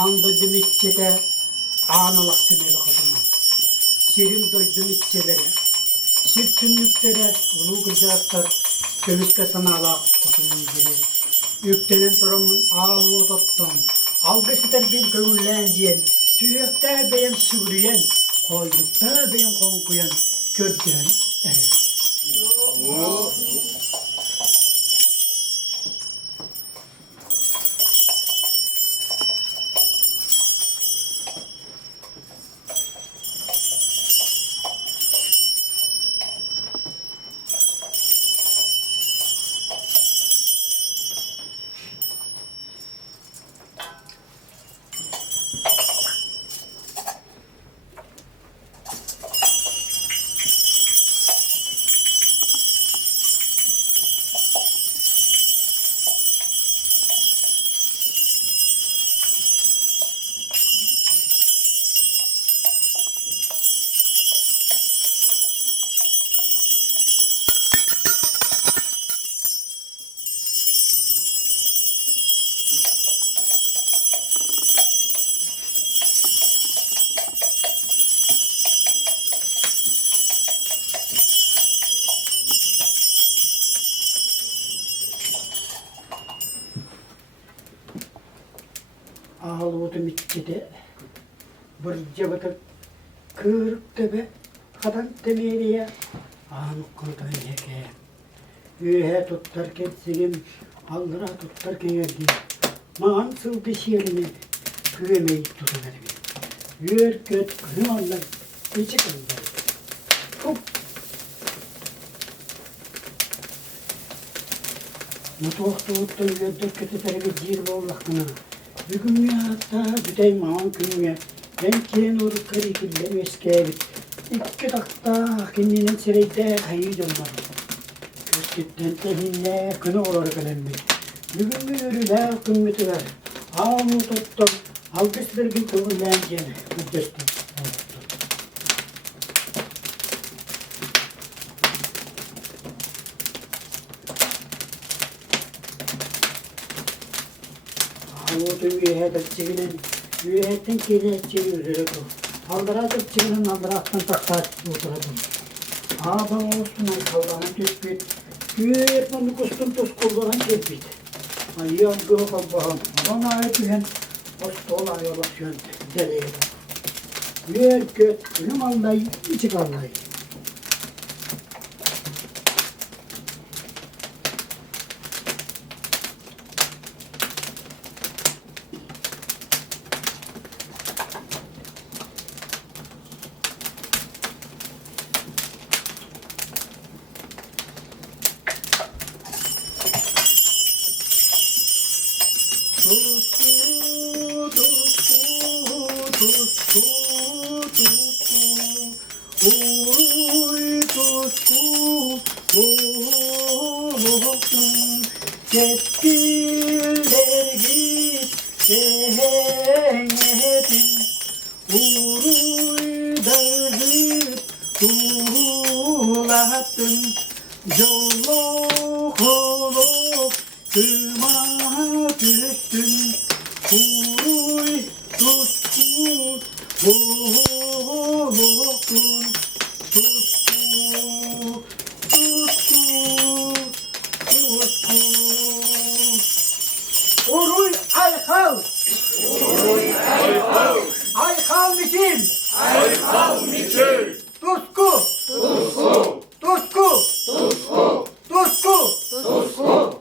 anladım iççede anılaktı ne bakadımım. Şirim doydum iççelere. Şirtünlüklere ulu kırcağızlar kövüske sanala kotunun geri. Yüktenen durumun ağlı otattan. Algısıdır bir gönüllen diyen. Süyekte beyin süvrüyen. Koydukta beyin konkuyan. Körden ere. Ağlıyordum iççede. Bir cıvıtık kırık tepe kadın temeliye anık kıldan yeke. Üye tuttarken sigim aldıra tuttarken yerdi. Mağan sıldı şiirini güvemeyi tutuverdi. Yür göt kırım allar içi kıldı. Hop! Mutluqta ottan yördük kötü tarafi zirve ollakına. Bugün ya hatta güdey mağan künye. Ben kiren oru kari killen eskebit. İki dakta kendinin sireyde kayıdım var. Köşkitten tehinne kını olur kalemmi. Bugün yürüyle kımmeti var. Ağamı tuttum. Algısıdır bir kıvırlayan gene. Müddestim. Ağamı üyehedir çivilen. Üyehetten kere çevir aldıratıp çivilen aldıraktan taktat oturadım. Ağabey olsun ay kavranı tespit. Üyehetmen kustum tuz kullanan tespit. Ayyan gök Allah'ım. Bana ait üyen ostol ayollaşıyor deleydi. Üyer göt gülüm Allah'ı içik Allah'ı. Yetkiller git şehretin uğruydarıp tuğlattın yolluk olup kıma düştün uğruy tutku oluktun tutku Uruy Aykal! Uruy Aykal! Aykal Miçil! Aykal Miçil! Tusku! Tusku! Tusku! Tusku! Tusku! Tusku!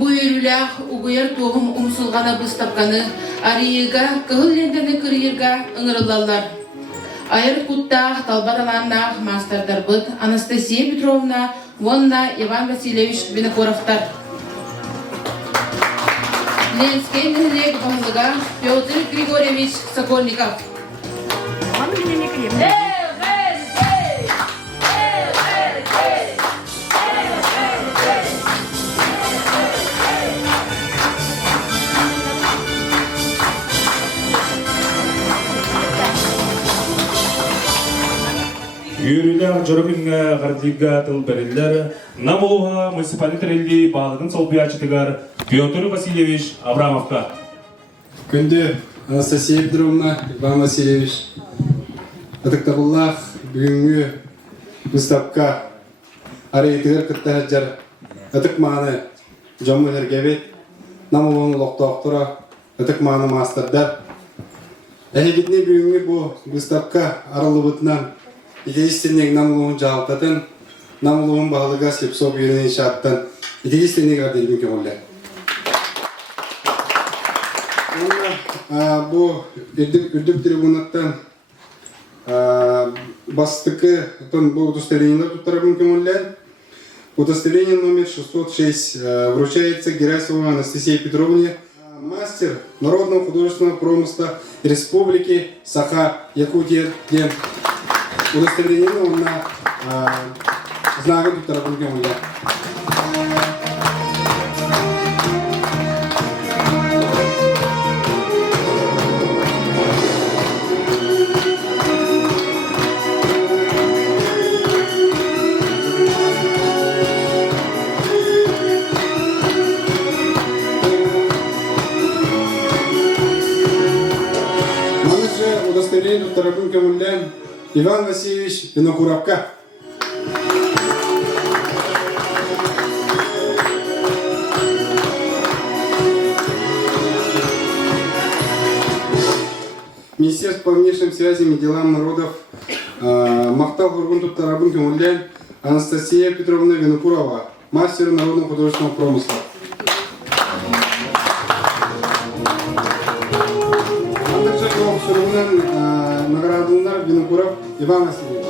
Buyurulaq uğuyar tohum umsulgana bıstapkanı arıyıga kıhıllendeni kırıyırga ıngırılallar. Ayır kuttaq talbatalanaq mastardar bıt Anastasiya Petrovna Vonna Ivan Vasilyevich Vinokurovtar. Lenskey nihilek bahılıga Pyotr Grigoryevich Sokolnikov. Үйрілер жұрғынға ғардиға тыл берілдер, намылуға муниципалитет балығын солбиячытыгар Петр Васильевич Абрамовқа. Күнде Анастасия Петровна, Иван Васильевич, Атықтағыллах бүгінгі мұстапқа арайтығыр күттәжер атық маны жомылыр кебет, намылуын лоқтауқтыра атық маны мастырдар. Әйгетіне бүгінгі бұл мұстапқа аралы бұтынан Идеистенег намылуын жалықтатын, намылуын бағылыға сепсоп үйренен шаттан, идеистенег арделген кемолі. Бұл үрдік трибунаттан бастықы бұл удостоверение тұттарабын кемолі. Удостоверение номер 606 вручается Герасимовой Анастасии Петровне, мастер Народного художественного промысла Республики Саха-Якутия. Удостоверение на знак туттарабын кемолі. Удостоверение Тарабун Камулян Иван Васильевич Винокуровка. Министерство по внешним связям и делам народов Махтал Гургунту Тарабун Камулян Анастасия Петровна Винокурова, мастер народного художественного промысла. Наградундар Винокуров Иван Васильевич.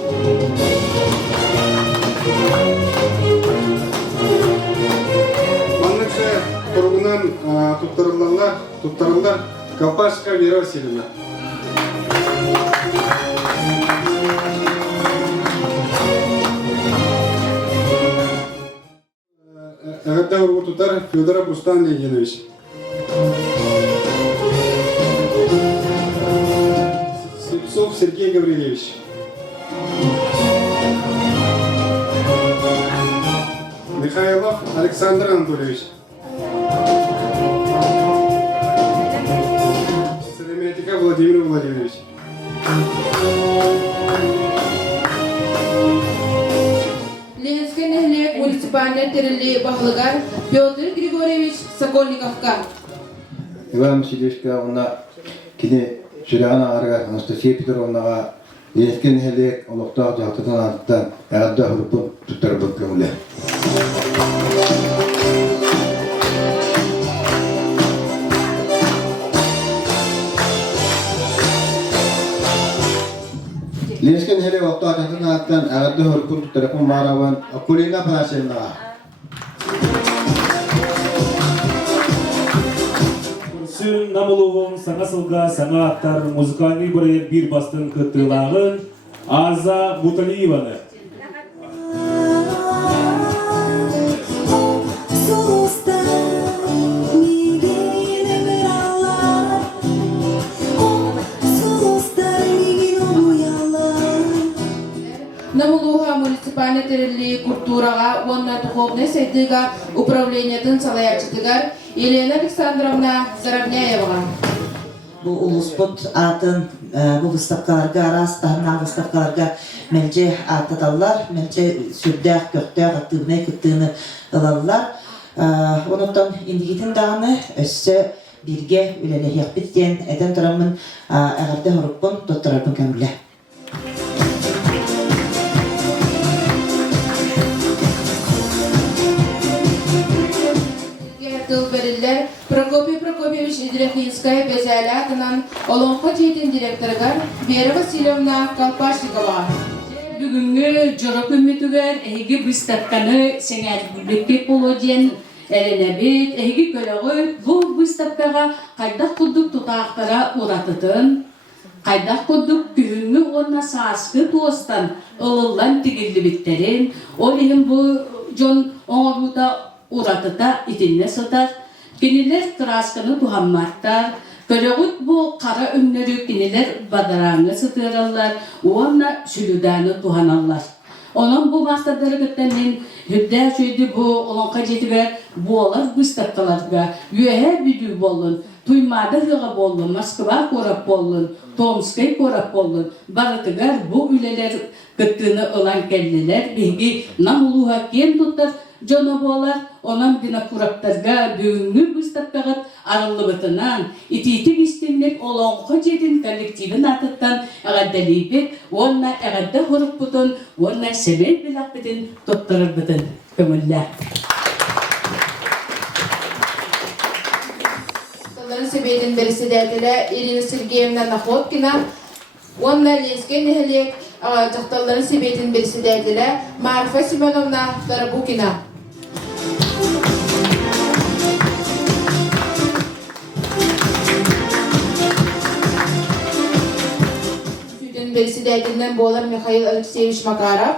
Манныкше туттарылдар Колпашка Вера Васильевна. Эгерде ургу тутар Федоров Рустам Леонидович. Слепцов Сергей Гаврилевич. Михайлов Александр Анатольевич. Сырометика Владимир Владимирович. Ленинский нехлек муниципальный терли бахлыгар Петр Григорьевич Сокольниковка. Иван Васильевичка она кини Ширяна Арга Анастасия Петровна Ленинский нехлек олохтаа жактан аттан ягда хурпун туттар бөккөмле. Ленинский нехлек олохтаа жактан аттан ягда хурпун туттар мараван Акулина Панасенна. Күрсүн намылуғын саңа сылға саңа аттар музыкальный проект bir бастын кыттылағын Аза Муталиеваны. Намулуха муниципальный терли культурага, онна духовный сайдыга управлениятын салаячытыгар Елена Александровна Заравняева. Bu ulusput atın bu выставкаларга арастарына выставкаларга мелже атадаллар, мелже сүрдәк көктәк аттыны кыттыны ылаллар. Онуттан индигитин даганы өссө бирге үлеле япиттен эден турамын агарды хоруппун тоттарабын көмүлө. Берилер Прокопий Прокопьевич Идрахинская безәле атынан Олонқы жетен директоргар Вера Васильевна Колпашникова. Бүгүнгү жора көмөтүгөр эги выставканы сеңер бүлөккө болоден эренебит эги көлөгө бу выставкага кайдак кудук тутактара уратытын кайдак кудук күнгү онна сааскы туостан ылыллан тигилдибиттерин ол эһим бу жон оңоруута уратыта итинне сытар кинилер красканы тухамматтар көлөгүт бу кара үннөрү кинилер бадараңы сытыраллар уонна сүлүданы туханаллар онон бу мастардары кыттанын хүддә сөйдү бу олонка жетибер буолар выставкаларга үөһэ бүдүү болун туймада хыга болун Москва корап болун Томской корап болун барытыгар бу үлелер кыттыны ылан келлелер биги намулуха кен туттар жоно болар онан бина кураптарга бүгүнгү выставкага арылыбытынан ититик истемлек олонко жетин коллективин атыттан агадалибек онна агадда хоруппутун онна семей билакбытын тоттарыбытын көмүллә. Себедин председателя Ирина Сергеевна Находкина, онна Ленинский нехлек жакталларын себедин председателя Марфа Семеновна Тарабукина. Председателен болар Михаил Алексеевич Макаров,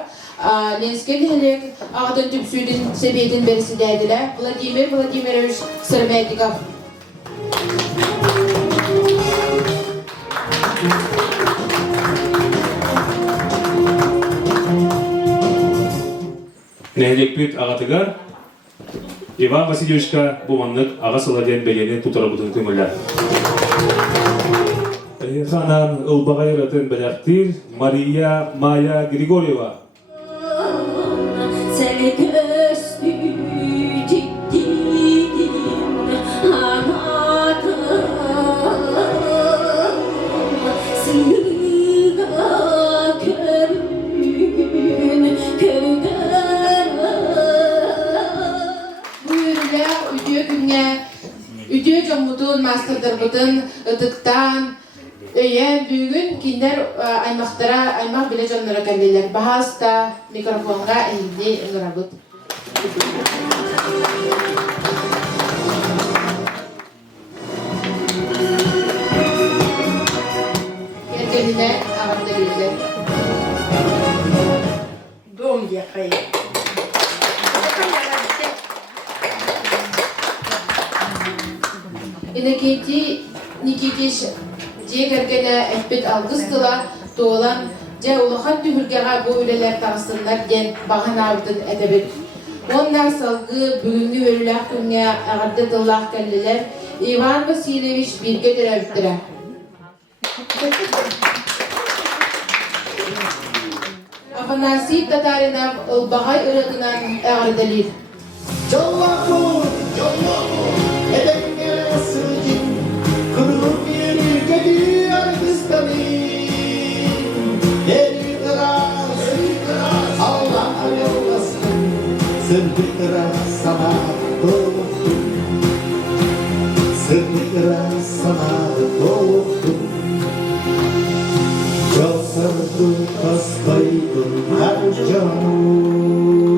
Ленинский нехлек ағатын түпсүйдің себедин председателя Владимир Владимирович Сырметиков. Нехлекпет ағатыгар Иван Васильевичка буманнык аға сыладен белені тутарабытын көмілі. Ханан ылбағайратын бәләқтір Мария Мая Григорьева. Үтө жомутун мастырдырбытын ытыктан өйен бүгүн киндер аймак биле жоннора келдилер. Бахаста микрофонга элди ыңырабыт. eline ağırda gelir. Doğum diye kayıp. Eneketi Nikitiş Cegergene Ehbet Algıstıla doğulan Cevuluhat tühülgega bu üleler tağısınlar den bağın avdın edebet. Onlar salgı bugünkü veriler künye ağırda dıllah kelliler Ivan Vasilyevich birge dörevdire. Afanasi Tatarinov Ulbagay ırıgınan ağırdalir. Jallahur, edengere asılcı, kurup yeri gedi Argistan'ı. Eri kıras, Allah ayırlasın, sırrı kıras sana doğdum. Sırrı kıras sana doğdum. Yol sardı kastaydın her canım.